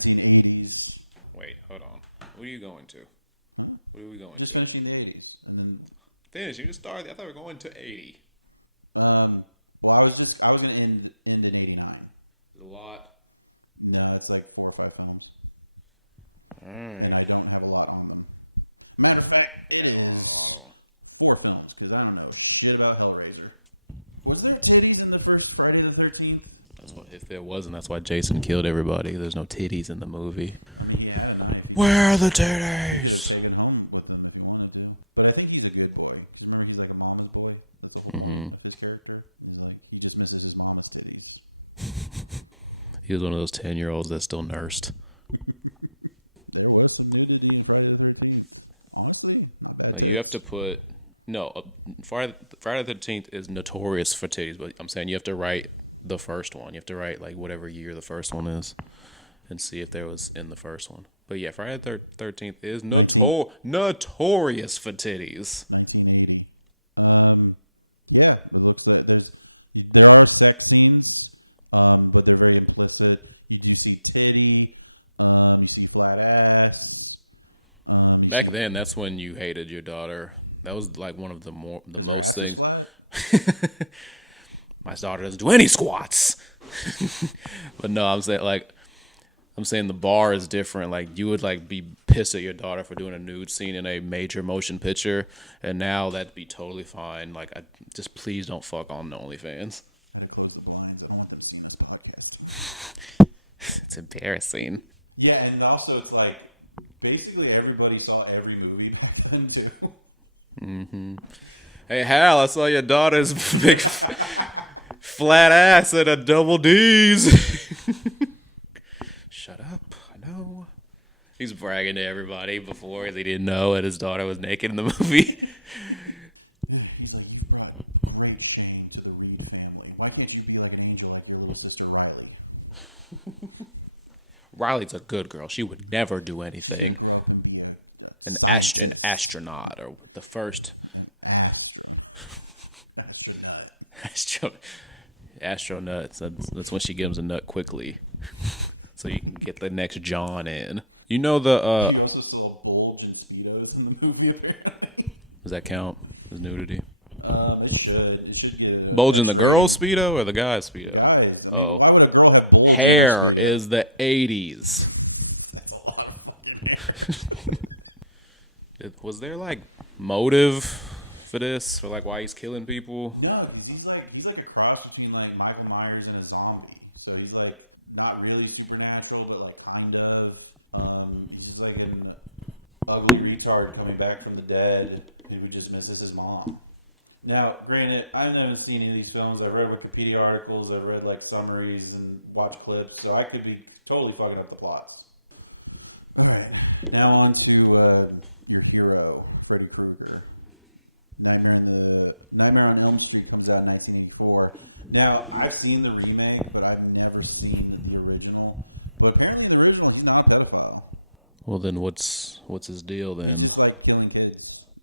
1980s. Wait, hold on. What are you going to? What are we going Just to? 1980s, and then Finish. You just started. I thought we were going to 80. well, I was gonna end in '89. There's a lot. No, it's like 4 or 5 films, All and right. I don't have a lot on them. Matter of fact, Yeah, it hold is on, hold on. 4 films because I don't know shit about Hellraiser. Was there titties in the first Friday the 13th? That's what. If there wasn't, that's why Jason killed everybody. There's no titties in the movie. Yeah, I don't know. Where are the titties? Take him home with him if he wanted to. But I think he's a good boy. Remember, he's like a mama's boy. Mm-hmm. His character, he's like he just misses his mama's titties. He was one of those 10-year-olds that still nursed. No, you have to put Friday the 13th is notorious for titties, but I'm saying you have to write the first one. You have to write like whatever year the first one is, and see if there was in the first one. But yeah, Friday the 13th is notorious for titties. 1980. Yeah, there are sex scenes, but they're very explicit. You do see titty, you see flat ass. Back then, that's when you hated your daughter. That was like one of the most things. My daughter doesn't do any squats. But no, I'm saying the bar is different. Like you would like be pissed at your daughter for doing a nude scene in a major motion picture, and now that'd be totally fine. Like I just please don't fuck on OnlyFans. It's embarrassing. Yeah, and also it's like basically everybody saw every movie back then too. Hey Hal, I saw your daughter's big flat ass at a double D's. Shut up, I know. He's bragging to everybody before they didn't know that his daughter was naked in the movie. He's like, you brought great shame to the Reed family. Why can't you be like an angel like your little sister Riley? Riley's a good girl. She would never do anything. An astronaut or the first astronuts. That's when she gives a nut quickly, so you can get the next John in. You know the She also saw a bulge in speedos in the movie. Apparently, does that count as nudity? it should. It should get Bulge in the girl's speedo or the guy's speedo? right. Oh, How would a girl have bulge? hair is the 80s. Was there like motive for this, for like why he's killing people? No, he's like a cross between like Michael Myers and a zombie. So he's like not really supernatural, but like kind of. He's like an ugly retard coming back from the dead who just misses his mom. Now, granted, I haven't seen any of these films. I've read Wikipedia articles, I've read like summaries and watched clips, so I could be totally fucking up the plots. Alright, now on to your hero, Freddy Krueger. Nightmare on Elm Street comes out in 1984. Now, I've seen the remake, but I've never seen the original. But apparently the original is not that well. Well, then what's his deal then? It's like killing kids.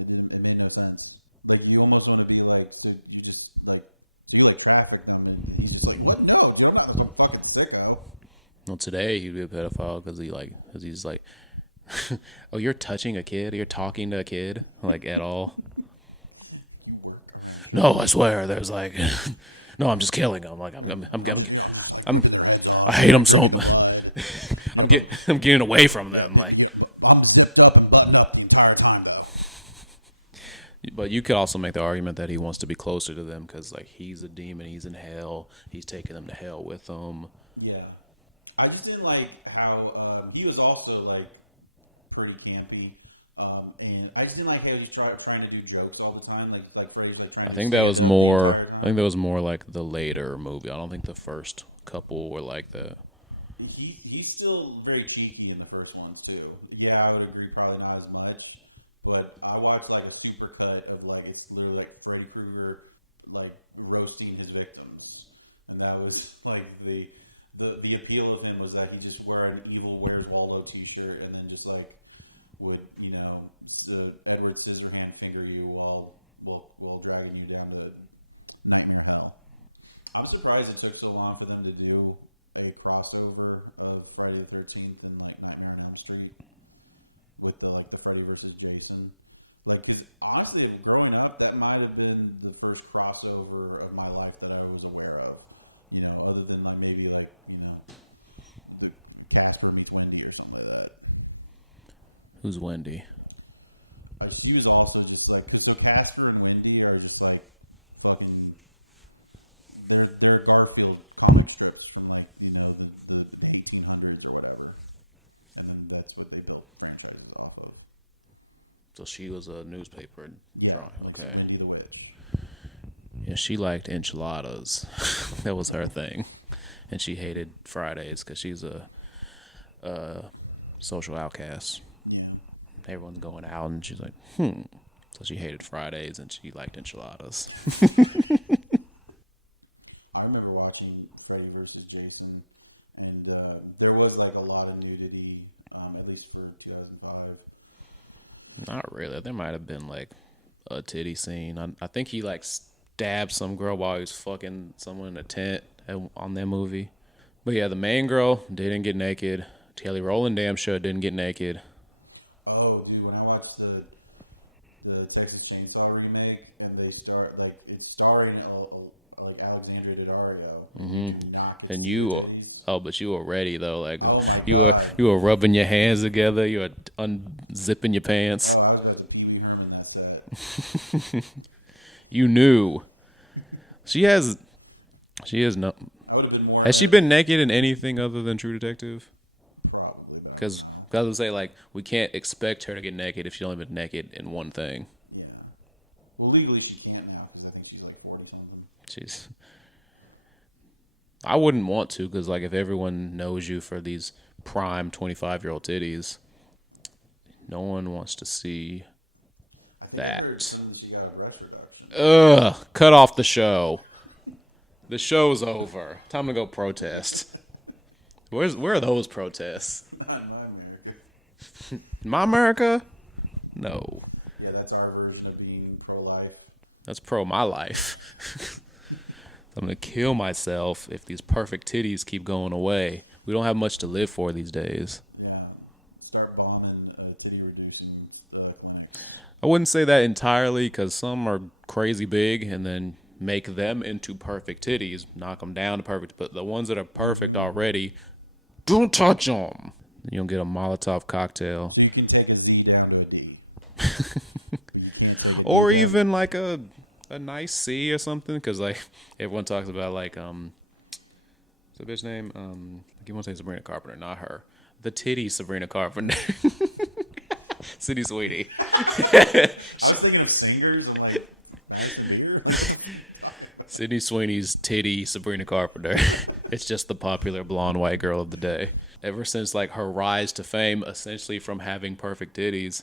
It made no sense. Like, you almost want to be like, so you just, like, do like traffic them. It's just like, oh, no, you're not a fucking sicko. Well, today he'd be a pedophile because he's like, oh, you're touching a kid, you're talking to a kid, like at all. No, I swear, there's like, no, I'm just killing him. Like I hate him so much. I'm getting away from them. Like, I'm zipped up and buttoned up the entire time, though. but you could also make the argument that he wants to be closer to them because like he's a demon, he's in hell, he's taking them to hell with him. Yeah. I just didn't like how he was also like pretty campy, and I just didn't like how he was trying to do jokes all the time. Like Freddy's like trying. I think that was more. I think that was more like the later movie. I don't think the first couple were like that. He's still very cheeky in the first one too. Yeah, I would agree, probably not as much. But I watched like a super cut of like it's literally like Freddy Krueger like roasting his victims, and that was like the appeal of him was that he just wore an evil Where's Waldo t-shirt and then just like would Edward Scissorhand finger you while dragging you down to hell. I'm surprised it took so long for them to do a crossover of Friday the 13th and like Nightmare on Elm Street with the Freddy versus Jason. Like, 'cause honestly, growing up, that might have been the first crossover of my life that I was aware of. You know, other than like maybe like the Casper meets Wendy or something like that. Who's Wendy? She was also just like, so Casper and Wendy are just like fucking. They're Garfield comic strips from like the 1800s or whatever, and then that's what they built the franchise off of. So she was a newspaper drawing. Okay. Wendy the Witch. Yeah, she liked enchiladas. That was her thing, and she hated Fridays because she's a social outcast. Yeah. Everyone's going out, and she's like, So she hated Fridays, and she liked enchiladas. I remember watching Freddy vs. Jason, and there was like a lot of nudity, at least for 2005. Not really. There might have been like a titty scene. I think he like stabbed some girl while he was fucking someone in a tent on that movie. But yeah, the main girl didn't get naked. Kelly Rowland damn sure didn't get naked. Oh, dude, when I watched the Texas Chainsaw remake, and they start like it's starring like Alexandra Daddario, And you, but you were ready though. Like oh you were rubbing your hands together. You were unzipping your pants. Oh, I was a Pee Wee Herman. That's that. You knew. She has no. Has she been naked in anything other than True Detective? Probably. Because I would say like we can't expect her to get naked if she's only been naked in one thing. Yeah. Well, legally she can't now because I think she's like 40 something. Jeez. I wouldn't want to because like if everyone knows you for these prime 25-year-old titties, no one wants to see that. I heard she got a breast reduction. Ugh, cut off the show. The show's over. Time to go protest. Where are those protests? Not in my America. My America? No. Yeah, that's our version of being pro-life. That's pro my life. I'm going to kill myself if these perfect titties keep going away. We don't have much to live for these days. Yeah. Start bombing titty reducing clinics. I wouldn't say that entirely because some are crazy big and then make them into perfect titties, knock them down to perfect. But the ones that are perfect already, don't touch them. You don't get a Molotov cocktail. So you can take a D down to a D. Or even like a nice C or something. Because like everyone talks about like, what's the bitch name? I keep on saying Sabrina Carpenter, not her. The titty Sabrina Carpenter. City Sweetie. I was thinking of singers. I'm like, Sydney Sweeney's titty Sabrina Carpenter. It's just the popular blonde white girl of the day. Ever since like her rise to fame, essentially from having perfect titties,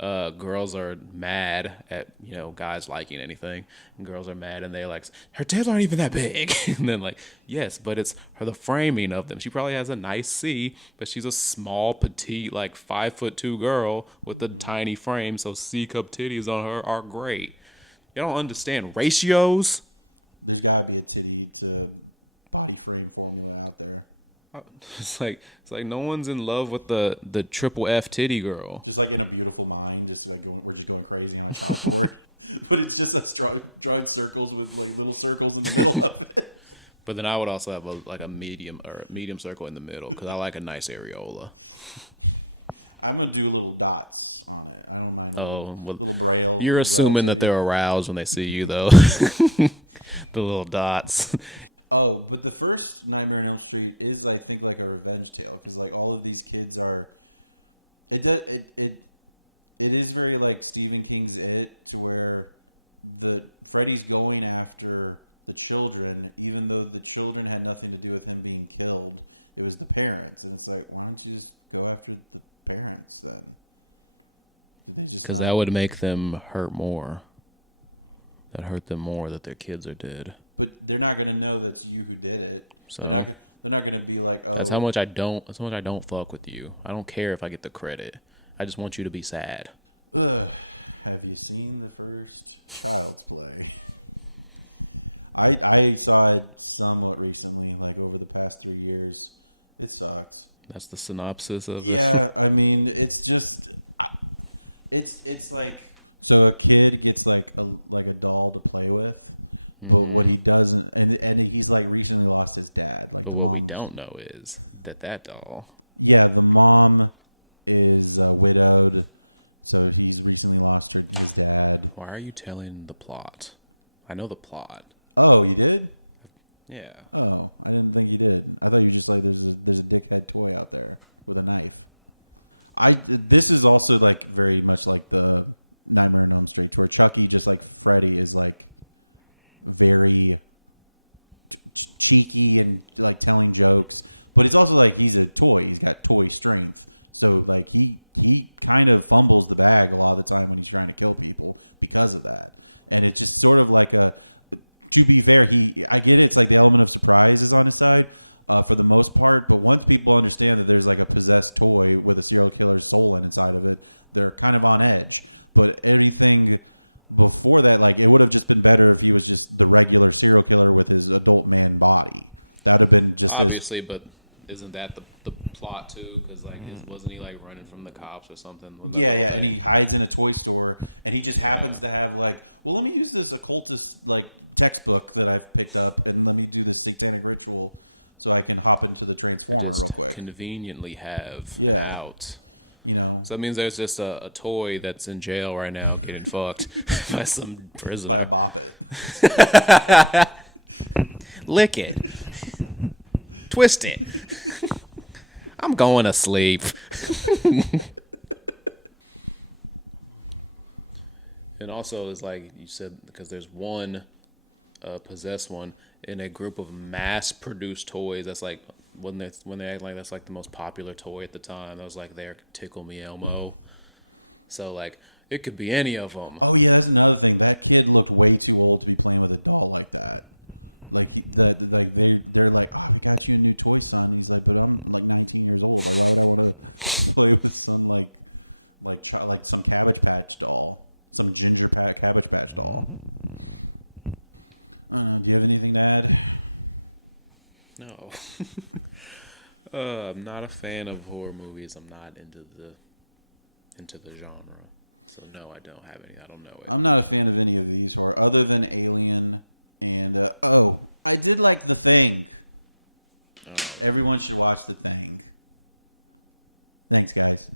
girls are mad at guys liking anything, and girls are mad and they like her tits aren't even that big. And then like yes, but it's the framing of them. She probably has a nice C, but she's a small, petite, like 5'2" girl with a tiny frame. So C cup titties on her are great. You don't understand ratios. There's gotta be a titty to body frame formula out there. It's like no one's in love with the triple F titty girl. Just like in A Beautiful Mind, just like where she's going crazy on the but it's just a drug circles with like little circles in the middle of it. But then I would also have a medium circle in the middle because I like a nice areola. I'm gonna do little dots on it. I don't mind. Oh, well, you're assuming that they're aroused when they see you though. The little dots. Oh, but the first Nightmare on Elm Street is, I think, like a revenge tale because, like, all of these kids are. It is very like Stephen King's It, to where Freddy's going after the children, even though the children had nothing to do with him being killed. It was the parents, and it's like, why don't you just go after the parents then? Because that would make them hurt more. That hurt them more that their kids are dead. But they're not gonna know that's you who did it. So they're not gonna be like. Oh, that's how much I don't fuck with you. I don't care if I get the credit. I just want you to be sad. Have you seen the first Child's Play? I saw it somewhat recently, like over the past 3 years, That's the synopsis of it. Yeah, I mean, it's just, it's like, so a kid gets like a doll to play with, but what he doesn't, and he's like recently lost his dad. Like, But what we don't know is that doll. yeah, the mom is widowed, so he's recently lost her dad. Why are you telling the plot? I know the plot. Oh, you did? Yeah. Oh, I didn't think you did. I thought you just like there's a big head toy out there with a knife. This is also like very much like the Nightmare on Elm Street, where Chucky, just like Freddy, is like very cheeky and like telling jokes, but it's also like he's a toy. He's got toy strength, so like he kind of fumbles the bag a lot of the time when he's trying to kill people because of that. And it's just sort of like a. To be fair, I get it's like an element of surprise is on its side for the most part, but once people understand that there's like a possessed toy with a serial killer's soul inside of it, they're kind of on edge. But anything before that, like it would have just been better if he was just the regular serial killer with his adult man body. That would have been Obviously, but isn't that the plot too? Because like, wasn't he like running from the cops or something? Was that the whole thing? He hides in a toy store, and he just happens to have like, well, let me use this occultist like textbook that I picked up, and let me do the satanic ritual so I can hop into the transformer. I just conveniently have an out. You know, So that means there's just a toy that's in jail right now getting fucked by some prisoner. Lick it. Twist it. I'm going to sleep. And also, it's like you said, because there's one possessed one in a group of mass-produced toys. That's like when they act like that's like the most popular toy at the time. That was like their Tickle Me Elmo. So like it could be any of them. oh yeah, that's another thing. That kid looked way too old to be playing with a doll like that. They're like, oh, I got you a new toy son. And he's like, but I'm 19 years old. I don't want to play with some like some Cabbage Patch doll, some ginger Cabbage Patch doll. You have anything bad? No. I'm not a fan of horror movies. I'm not into the genre. So no, I don't have any. I don't know it. I'm not a fan of any of these horror, other than Alien and I did like The Thing. Oh. Everyone should watch The Thing. Thanks, guys.